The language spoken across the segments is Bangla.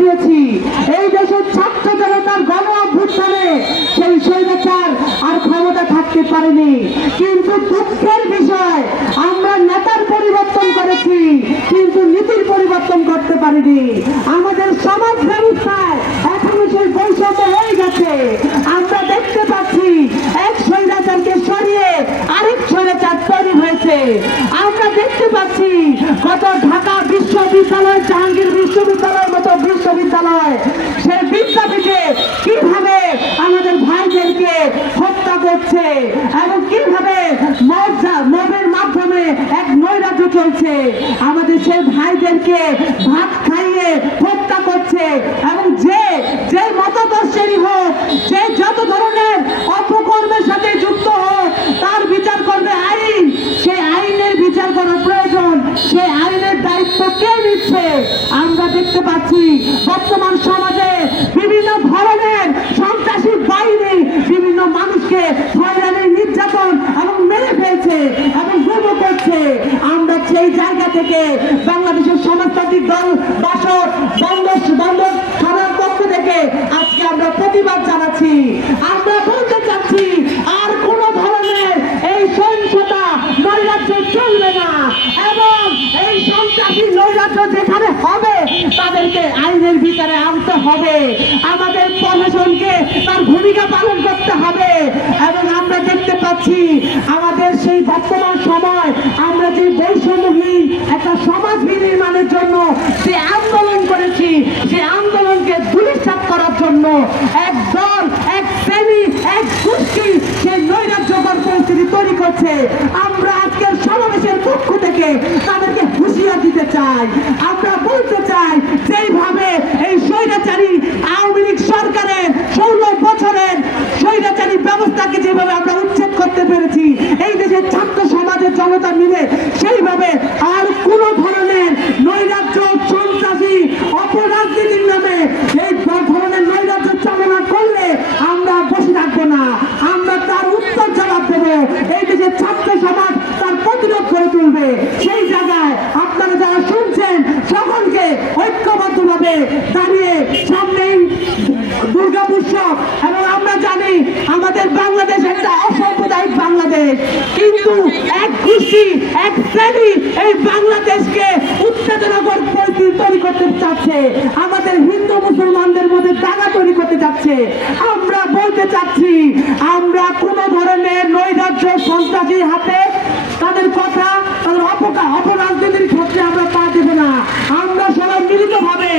ঘটিয়েছি। এই দেশের ছাত্র জনতার গণ অভ্যুত্থানে সেই স্বৈরাচার আর ক্ষমতা থাকতে পারেনি। কিন্তু দুঃখের বিষয়, আমরা নেতার পরিবর্তন করেছি কিন্তু নীতির পরিবর্তন করতে পারিনি। আমাদের সমাজ ব্যবস্থায় এখনো সেই বৈষম্য হয়ে গেছে। আমরা দেখতে পাচ্ছি এক স্বৈরাচারকে সরিয়ে আরেক স্বৈরাচার তৈরি হয়েছে। আমরা দেখতে পাচ্ছি কত ঢাকা বিশ্ববিদ্যালয়, জাহাঙ্গীর বিশ্ববিদ্যালয়ের মতো বিশ্ববিদ্যালয়, সেই বিদ্যাপীঠে কিভাবে আমাদের ভাইদেরকে হত্যা করছে এবং কিভাবে মবের মাধ্যমে এক নৈরাজ্য চলছে। আমাদের সেই ভাইদেরকে ভাত খাইয়ে হত্যা করছে এবং যে মতাদর্শেরই হোক, যে যত ধরনের অপকর্মের সাথে যুক্ত হোক, তার বিচার করবে আইন। সেই আইনের বিচার করার প্রয়োজন, সেই আইনের দায়িত্ব কে নিচ্ছে? আমরা দেখতে পাচ্ছি বর্তমান সমাজে বিভিন্ন ধরনের সন্ত্রাসী বাহিনী বিভিন্ন মানুষকে হয়রানি, নির্যাতন এবং মেরে ফেলছে এবং গুম করছে। আমরা সেই জায়গা থেকে বাংলাদেশের সমাজতান্ত্রিক দল বাসদ বন্দর থানার পক্ষ থেকে আজকে আমরা প্রতিবাদ জানাচ্ছি। আমরা বলতে চাচ্ছি আর কোন ধরনের এই সহিংসতা নৈরাজ্য চলবে না এবং এই সন্ত্রাসী নৈরাজ্য যেখানে হবে তাদেরকে আইনের বিচারে আনতে হবে। আমাদের প্রশাসনকে তার ভূমিকা পালন করতে হবে এবং আমরা দেখতে পাচ্ছি আমাদের সেই বর্তমান সময় আমরা যে বৈষম্যহীন একটা সমাজ বিনির্মাণের জন্য যে আন্দোলন করেছি, সেই আন্দোলনকে ধূলিসাৎ করার জন্য এক দল, এক শ্রেণী, এক গোষ্ঠী সেই নৈরাজ্যকর পরিস্থিতি তৈরি করছে। আমরা আজকের সমাবেশের পক্ষ থেকে তাদেরকে হুঁশিয়ার দিতে চাই। আমরা বলতে চাই যেইভাবে এই স্বৈরাচারী আওয়ামী লীগ সরকারের 16 বছরের স্বৈরাচারী ব্যবস্থাকে যেভাবে আমরা উচ্ছেদ করতে পেরেছি এই দেশের ছাত্র সমাজের জনতা মিলে, সেইভাবে আর কোন ধরনের নৈরাজ্য, সন্ত্রাসী, অপরাজনীতির নামে এই ধরনের নৈরাজ্য চালনা করলে আমরা বসে থাকবো না। আমরা তার উত্তর জবাব দেবো। এই দেশের ছাত্র সমাজ তার প্রতিরোধ করে তুলবে। সেই জায়গায় আপনারা যারা শুনছেন সকলকে ঐক্যবদ্ধভাবে দাঁড়িয়ে সামনেই দুর্গাপুৎসব এবং আমরা জানি আমাদের বাংলাদেশ একটা অসাম্প্রদায়িক বাংলাদেশ, কিন্তু এক গোষ্ঠী, এক শ্রেণী এই বাংলাদেশকে উত্তেজনাকর পরিস্থিতি তৈরি করতে চাচ্ছে, আমাদের হিন্দু মুসলমানদের মধ্যে দাঙ্গা তৈরি করতে যাচ্ছে। আমরা বলতে চাচ্ছি আমরা কোন ধরনের নৈরাজ্য সন্ত্রাসীর হাতে তাদের কথা, তাদের অপরাজনীতির ক্ষেত্রে আমরা পা দেব না। আমরা সবাই মিলিত ভাবে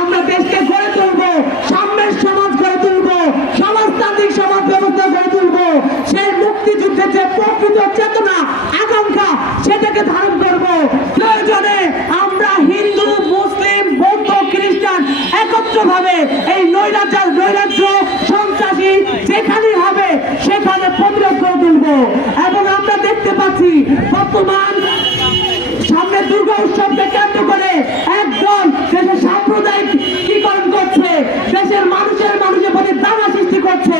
আমরা দেশকে গড়ে তুলবো, সাম্যের সমাজ গড়ে তুলবো, সমাজতান্ত্রিক সমাজ ব্যবস্থা গড়ে তুলবো। সেই মুক্তিযুদ্ধের যে প্রকৃত চেতনা, আকাঙ্ক্ষা, সেটাকে ধারণ করবো। প্রয়োজনে আমরা হিন্দু, মুসলিম, বৌদ্ধ, খ্রিস্টান একত্রভাবে এই নৈরাজ্য সন্ত্রাসী যেখানেই হবে সেখানে প্রতিরোধ করে তুলবো। এবং আমরা দেখতে পাচ্ছি বর্তমান সামনে দুর্গা উৎসবকে কেন্দ্র করে একদল দেশের সাম্প্রদায়িকীকরণ করছে, দেশের মানুষের প্রতি দাঙ্গা সৃষ্টি করছে।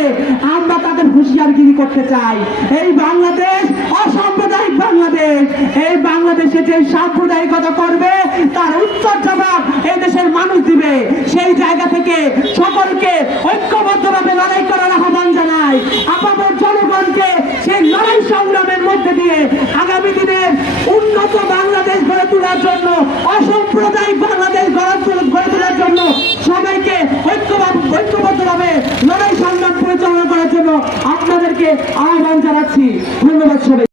আমরা তাদের হুঁশিয়ারগিরি করতে চাই। এই বাংলাদেশ অসাম্প্রদায়িক বাংলাদেশ। এই বাংলাদেশে যে সাম্প্রদায়িকতা করবে তার উত্তর জবাব এই দেশের মানুষ দিবে। সেই জায়গা থেকে সকলকে ঐক্যবদ্ধভাবে লড়াই করার আহ্বান জানাই। আপামর জনগণকে সেই লড়াই সংগ্রামের মধ্যে দিয়ে আগামী দিনের উন্নত বাংলাদেশ গড়ে তোলার জন্য, অসাম্প্রদায়িক বাংলাদেশ গড়ে তোলার জন্য সবাইকে ঐক্যবদ্ধভাবে লড়াই সংগ্রাম পরিচালনা করার জন্য আপনাদেরকে আহ্বান জানাচ্ছি। ধন্যবাদ সবাই।